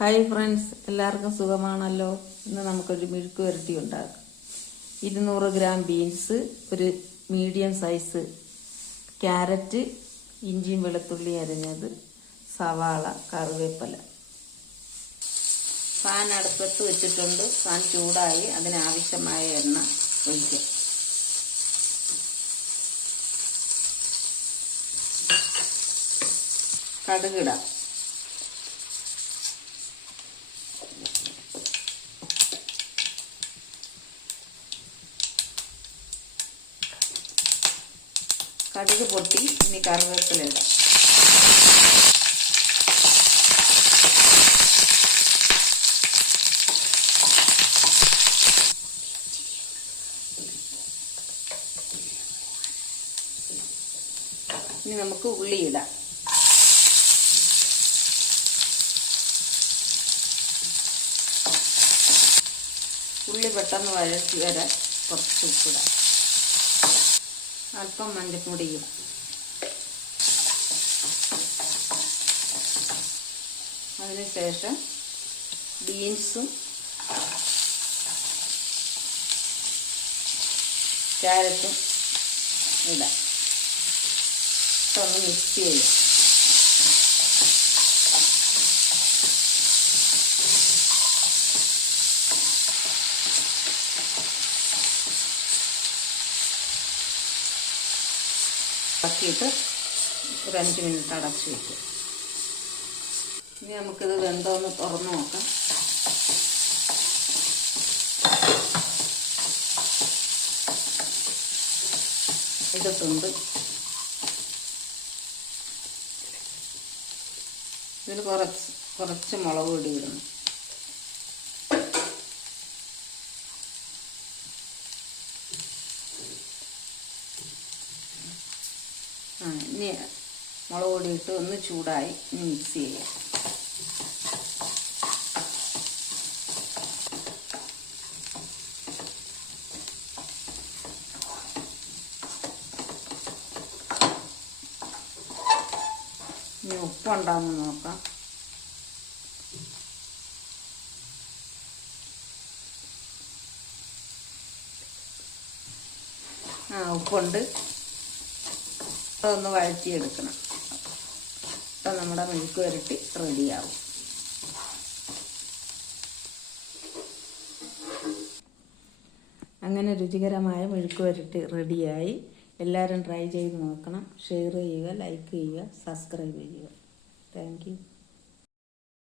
Hi friends, എല്ലാവർക്കും സുഖമാണല്ലോ. ഇന്ന് നമുക്കൊരു മെഴുക്ക് വരട്ടി ഉണ്ടാക്കാം. 200 ഗ്രാം ബീൻസ്, ഒരു മീഡിയം സൈസ് ക്യാരറ്റ്, ഇഞ്ചിയും വെളുത്തുള്ളി അരിഞ്ഞത്, സവാള, കറിവേപ്പില. പാൻ അടുപ്പത്ത് വെച്ചിട്ടുണ്ട്. പാൻ ചൂടായി അതിനാവശ്യമായ എണ്ണ ഒഴിക്കുക. കടുകിടാം. കടുക് പൊട്ടി ഇനി കറിവേപ്പില ഇടാം. ഇനി നമുക്ക് ഉള്ളി ഇടാം. ഉള്ളി പെട്ടെന്ന് വഴറ്റി വരാൻ കുറച്ച് ഉപ്പിടാം. അല്പം മഞ്ഞൾപ്പൊടി ഇടാം. അതിനുശേഷം ബീൻസും ക്യാരറ്റും ഇടാം. ഒന്ന് മിക്സ് ചെയ്യാം. ഇളക്കിയിട്ട് ഒരു 5 മിനിറ്റ് അടച്ച് വയ്ക്കും. ഇനി നമുക്കിത് വെന്തോന്ന് തുറന്ന് നോക്കാം. ഇട്ടിട്ടുണ്ട്. ഇതിൽ കുറച്ച് മുളക് പൊടി ഇടണം. ഇനി മുളക് പൊടി ഇട്ട് ഒന്ന് ചൂടായി ഇനി മിക്സ് ചെയ്യാം. ഇനി ഉപ്പുണ്ടാകുന്ന നോക്കാം. ഉപ്പുണ്ട്. അതൊന്ന് വഴറ്റിയെടുക്കണം. അപ്പം നമ്മുടെ മെഴുക്ക് വരട്ടി റെഡിയാവും. അങ്ങനെ രുചികരമായ മെഴുക്ക് വരട്ടി റെഡിയായി. എല്ലാവരും ട്രൈ ചെയ്ത് നോക്കണം. ഷെയർ ചെയ്യുക, ലൈക്ക് ചെയ്യുക, സബ്സ്ക്രൈബ് ചെയ്യുക. Thank you.